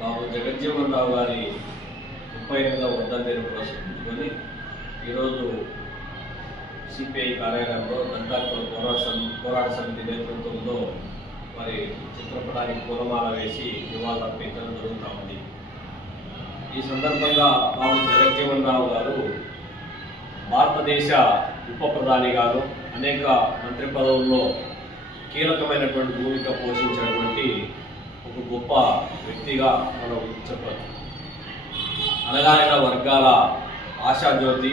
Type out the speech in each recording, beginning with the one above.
బాబు జగజ్జీవన్ రావు గారి 38వ వర్ధంతిని పురస్కరించుకొని ఈరోజు సిపిఐ కార్యాలయంలో దళిత పోరాట సమితి నేతృత్వంలో మరి చిత్రపటానికి పూలమాల వేసి నివాళులు అర్పించడం జరుగుతూ ఉంది. ఈ సందర్భంగా బాబు జగజ్జీవన్ రావు గారు భారతదేశ ఉప ప్రధానిగాను అనేక మంత్రి పదవుల్లో కీలకమైనటువంటి భూమిక పోషించినటువంటి ఒక గొప్ప వ్యక్తిగా మనం చెప్పచ్చు. అణగారిన వర్గాల ఆశాజ్యోతి,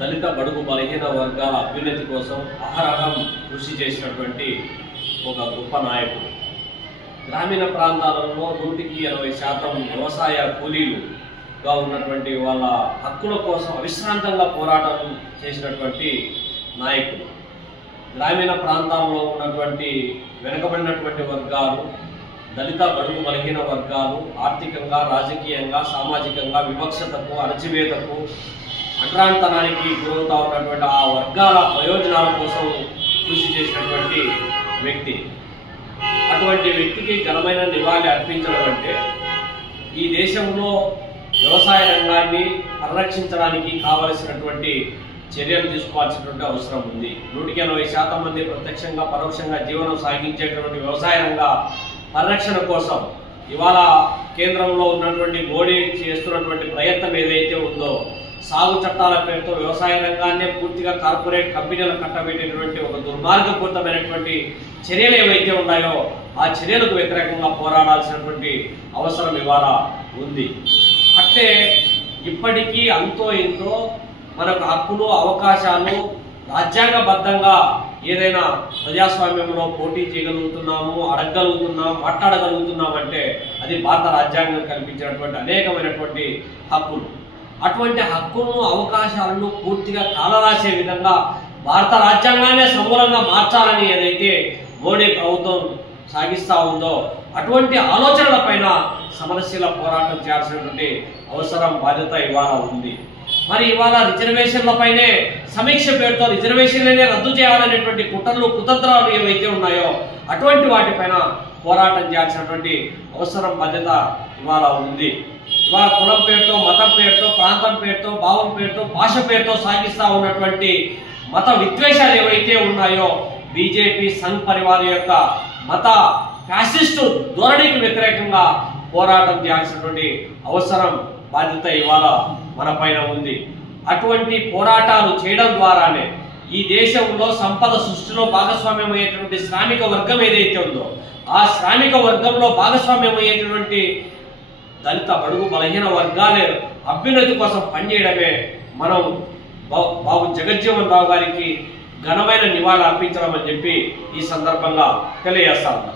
దళిత బడుగు బలహీన వర్గాల అభ్యున్నతి కోసం అహరహం కృషి చేసినటువంటి ఒక గొప్ప నాయకుడు. గ్రామీణ ప్రాంతాలలో 100% వ్యవసాయ కూలీలుగా ఉన్నటువంటి వాళ్ళ హక్కుల కోసం అవిశ్రాంతంగా పోరాటం చేసినటువంటి నాయకుడు. గ్రామీణ ప్రాంతాల్లో ఉన్నటువంటి వెనుకబడినటువంటి వర్గాలు, దళిత బడుగు బలహీన వర్గాలు ఆర్థికంగా, రాజకీయంగా, సామాజికంగా వివక్షతకు, అణచివేతకు, అంటరానితనానికి గురవుతా ఉన్నటువంటి ఆ వర్గాల ప్రయోజనాల కోసం కృషి చేసినటువంటి వ్యక్తి. అటువంటి వ్యక్తికి ఘనమైన నివాళి అర్పించడం అంటే ఈ దేశంలో వ్యవసాయ రంగాన్ని పరిరక్షించడానికి కావలసినటువంటి చర్యలు తీసుకోవాల్సినటువంటి అవసరం ఉంది. 180% మంది ప్రత్యక్షంగా పరోక్షంగా జీవనం సాగించేటువంటి వ్యవసాయ రంగ పరిరక్షణ కోసం ఇవాళ కేంద్రంలో ఉన్నటువంటి మోడీ చేస్తున్నటువంటి ప్రయత్నం ఏదైతే ఉందో, సాగు చట్టాల పేరుతో వ్యవసాయ రంగాన్నే పూర్తిగా కార్పొరేట్ కంపెనీలకు కట్టబెట్టేటువంటి ఒక దుర్మార్గపూరితమైనటువంటి చర్యలు ఏవైతే ఉన్నాయో ఆ చర్యలకు వ్యతిరేకంగా పోరాడాల్సినటువంటి అవసరం ఇవాళ ఉంది. అట్లే ఇప్పటికీ అంతో ఎంతో మనకు హక్కులు, అవకాశాలు రాజ్యాంగబద్ధంగా ఏదైనా ప్రజాస్వామ్యంలో పోటీ చేయగలుగుతున్నాము, అడగగలుగుతున్నాం, మాట్లాడగలుగుతున్నామంటే అది భారత రాజ్యాంగం కల్పించినటువంటి అనేకమైనటువంటి హక్కులు. అటువంటి హక్కులను, అవకాశాలను పూర్తిగా కాలరాసే విధంగా భారత రాజ్యాంగాన్ని సమూలంగా మార్చాలని ఏదైతే మోడీ ప్రభుత్వం సాగిస్తూ ఉందో అటువంటి ఆలోచనల పైన సమరశీల పోరాటం చేయాల్సినటువంటి అవసరం, బాధ్యత ఇవాళ ఉంది. మరి ఇవాళ రిజర్వేషన్లపైనే సమీక్ష పేరుతో రిజర్వేషన్లనే రద్దు చేయాలనేటువంటి కుట్రలు, కుతంత్రాలు ఏవైతే ఉన్నాయో అటువంటి వాటిపైన పోరాటం చేయాల్సినటువంటి అవసరం, బాధ్యత ఇవాళ ఉంది. ఇవాళ కులం పేరుతో, మతం పేరుతో, ప్రాంతం పేరుతో, భావం పేరుతో, భాష పేరుతో సాగిస్తూ ఉన్నటువంటి మత విద్వేషాలు ఏవైతే ఉన్నాయో బీజేపీ, సంఘ్ పరివార్ యొక్క మత ఫ్యాసిస్టు ధోరణికి వ్యతిరేకంగా పోరాటం చేయాల్సినటువంటి అవసరం, బాధ్యత ఇవాళ మన పైన ఉంది. అటువంటి పోరాటాలు చేయడం ద్వారానే ఈ దేశంలో సంపద సృష్టిలో భాగస్వామ్యం అయ్యేటువంటి శ్రామిక వర్గం ఏదైతే ఉందో ఆ శ్రామిక వర్గంలో భాగస్వామ్యం అయ్యేటువంటి దళిత బడుగు బలహీన వర్గాల అభ్యున్నతి కోసం పనిచేయడమే మనం బాబు జగజ్జీవన్ రావు గారికి ఘనమైన నివాళి అర్పించడం అని చెప్పి ఈ సందర్భంగా తెలియజేస్తా ఉన్నాం.